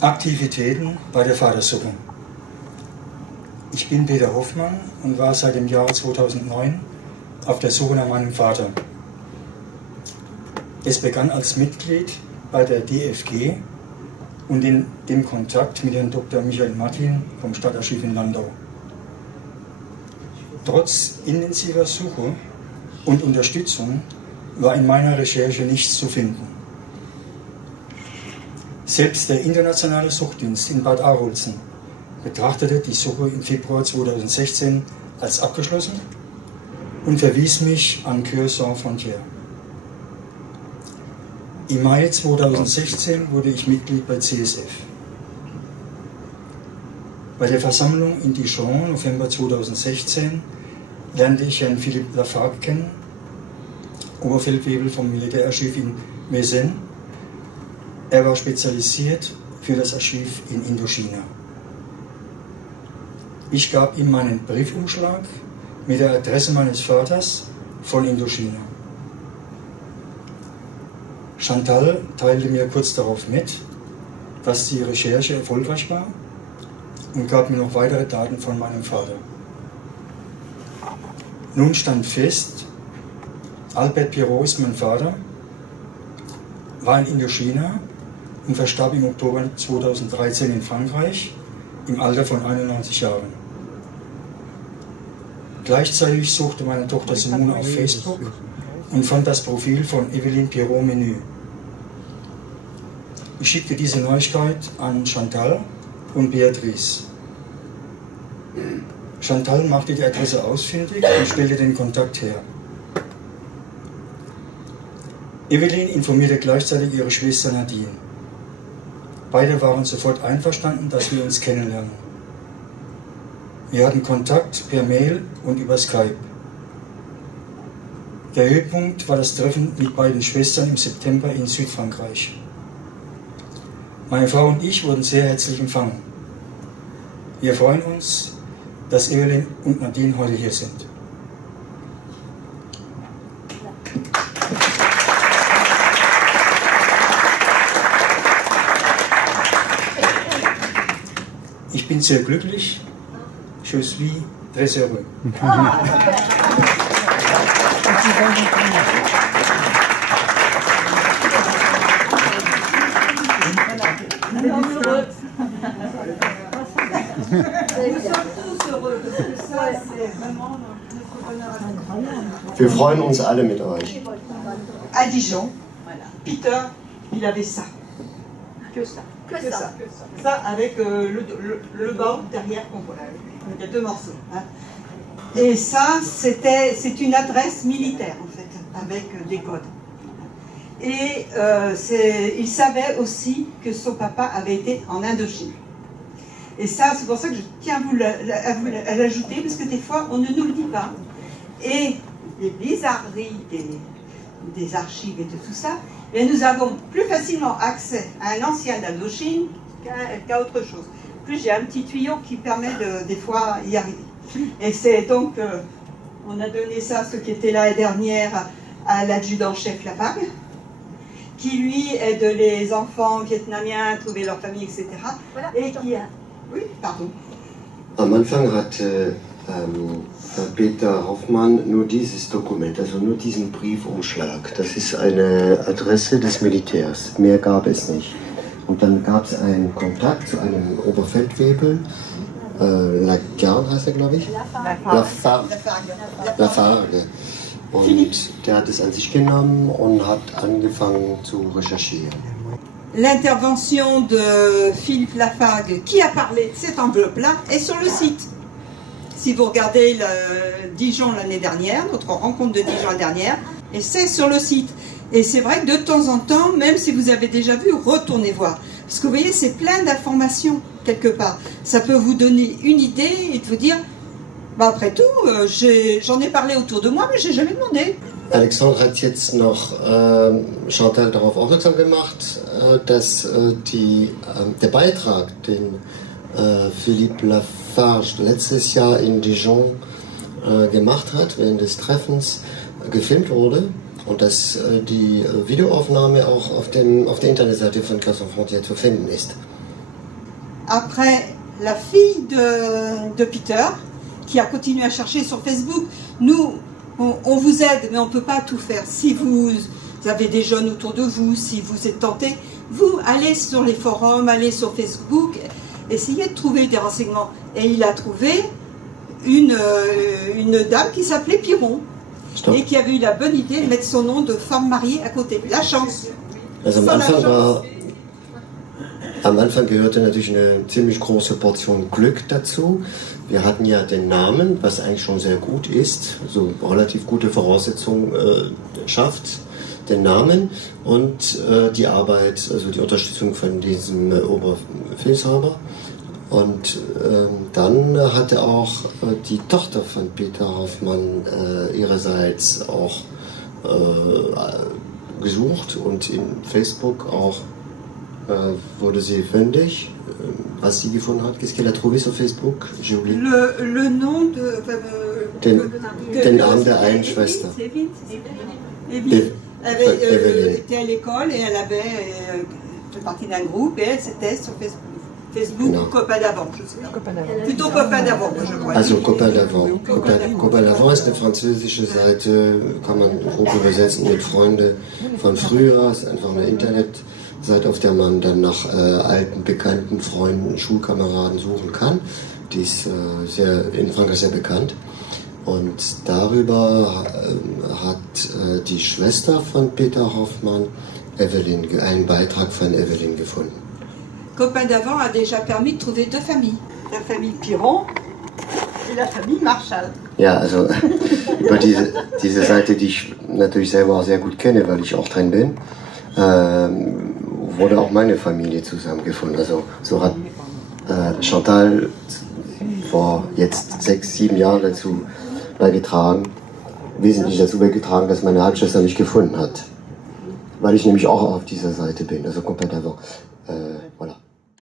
Aktivitäten bei der Vatersuppe. Ich bin Peter Hoffmann und war seit dem Jahr 2009 auf der Suche nach meinem Vater. Es begann als Mitglied bei der DFG und in dem Kontakt mit Herrn Dr. Michael Martin vom Stadtarchiv in Landau. Trotz intensiver Suche und Unterstützung war in meiner Recherche nichts zu finden. Selbst der internationale Suchdienst in Bad Arolsen betrachtete die Suche im Februar 2016 als abgeschlossen und verwies mich an Cœur Sans Frontières. Im Mai 2016 wurde ich Mitglied bei CSF. Bei der Versammlung in Dijon, November 2016, lernte ich Herrn Philippe Lafargue kennen, Oberfeldwebel vom Militärarchiv in Mézen. Er war spezialisiert für das Archiv in Indochina. Ich gab ihm meinen Briefumschlag mit der Adresse meines Vaters von Indochina. Chantal teilte mir kurz darauf mit, dass die Recherche erfolgreich war und gab mir noch weitere Daten von meinem Vater. Nun stand fest, Albert Pirot ist mein Vater, war in Indochina und verstarb im Oktober 2013 in Frankreich im Alter von 91 Jahren. Gleichzeitig suchte meine Tochter Simone auf Facebook und fand das Profil von Evelyn Pirot-Menü. Ich schickte diese Neuigkeit an Chantal und Beatrice. Chantal machte die Adresse ausfindig und stellte den Kontakt her. Evelyn informierte gleichzeitig ihre Schwester Nadine. Beide waren sofort einverstanden, dass wir uns kennenlernen. Wir hatten Kontakt per Mail und über Skype. Der Höhepunkt war das Treffen mit beiden Schwestern im September in Südfrankreich. Meine Frau und ich wurden sehr herzlich empfangen. Wir freuen uns, dass Evelyn und Nadine heute hier sind. Ich bin sehr glücklich. Je suis très heureux. Wir freuen uns alle mit euch. À Dijon, Peter, il avait ça. Que ça. Que ça. Ça avec le bas derrière qu'on voit. Il y a deux morceaux. Hein. Et ça, c'est une adresse militaire en fait, avec des codes. Et il savait aussi que son papa avait été en Indochine. Et ça, c'est pour ça que je tiens à l'ajouter, parce que des fois, on ne nous le dit pas. Et les bizarreries des archives et de tout ça, mais nous avons plus facilement accès à un ancien d'Indochine qu'à autre chose. Plus j'ai un petit tuyau qui permet de, des fois, y arriver. Et c'est donc, on a donné ça, ce qui était là l'année dernière, à l'adjudant-chef Lafargue, qui lui aide les enfants vietnamiens à trouver leur famille, etc. Voilà, et qui a... Oui, pardon. Am Anfang hatte Peter Hoffmann nur dieses Dokument, also nur diesen Briefumschlag. Das ist eine Adresse des Militärs, mehr gab es nicht. Und dann gab es einen Kontakt zu einem Oberfeldwebel, Lagarde heißt er, glaube ich? Lafargue. Und der hat es an sich genommen und hat angefangen zu recherchieren. L'intervention de Philippe Lafargue, qui a parlé de cette enveloppe-là, est sur le site. Si vous regardez Dijon l'année dernière, notre rencontre de Dijon l'année dernière, et c'est sur le site. Et c'est vrai que de temps en temps, même si vous avez déjà vu, retournez voir. Parce que vous voyez, c'est plein d'informations quelque part. Ça peut vous donner une idée et de vous dire, bah après tout, j'en ai parlé autour de moi, mais je n'ai jamais demandé. Alexandre hat jetzt noch Chantal darauf aufmerksam gemacht, dass der Beitrag, den Philippe Lafargue letztes Jahr in Dijon gemacht hat, während des Treffens, gefilmt wurde und dass die Videoaufnahme auch auf der Internetseite von Cœur Sans Frontières zu finden ist. après la fille de Peter, qui a continué à chercher sur Facebook. Nous, on vous aide, mais on ne peut pas tout faire. Si vous avez des jeunes autour de vous, si vous êtes tentés, vous allez sur les forums, allez sur Facebook, essayez de trouver des renseignements. Et il a trouvé une dame qui s'appelait Piron. Stopp. Et qui avait eu la bonne idée de mettre son nom de femme mariée à côté. La chance. Also Voller Chance. am Anfang gehörte natürlich eine ziemlich große Portion Glück dazu. Wir hatten ja den Namen, was eigentlich schon sehr gut ist, so relativ gute Voraussetzungen schafft, den Namen und die Arbeit, also die Unterstützung von diesem Oberbefehlshaber. Und dann hatte auch die Tochter von Peter Hoffmann ihrerseits auch gesucht und in Facebook auch wurde sie fündig. Was sie gefunden hat, qu'est-ce qu'elle a trouvé sur Facebook? J'ai oublié. Le nom de... Den Namen der einen Schwester. Evelyne. Elle Evelyne. était à l'école et elle avait fait partie d'un groupe et elle c'était sur Facebook. Facebook, Genau. copain d'avant, je sais pas. Plutôt copain d'avant, moi, je crois. Also Copain d'Avant. Copain d'Avant ist eine französische Seite, kann man grob übersetzen mit Freunde von früher. Es ist einfach eine Internetseite, auf der man dann nach alten, bekannten Freunden, Schulkameraden suchen kann. Die ist in Frankreich sehr bekannt. Und darüber hat die Schwester von Peter Hoffmann einen Beitrag von Evelyn gefunden. Copain d'avant a déjà permis de trouver deux familles. La famille Piron et la famille Marshall. Ja, also über diese Seite, die ich natürlich selber auch sehr gut kenne, weil ich auch drin bin, wurde auch meine Familie zusammengefunden. Also so hat Chantal vor jetzt 6, 7 Jahren wesentlich dazu beigetragen, dass meine Halbschwester mich gefunden hat. Weil ich nämlich auch auf dieser Seite bin, also Copain d'Avant.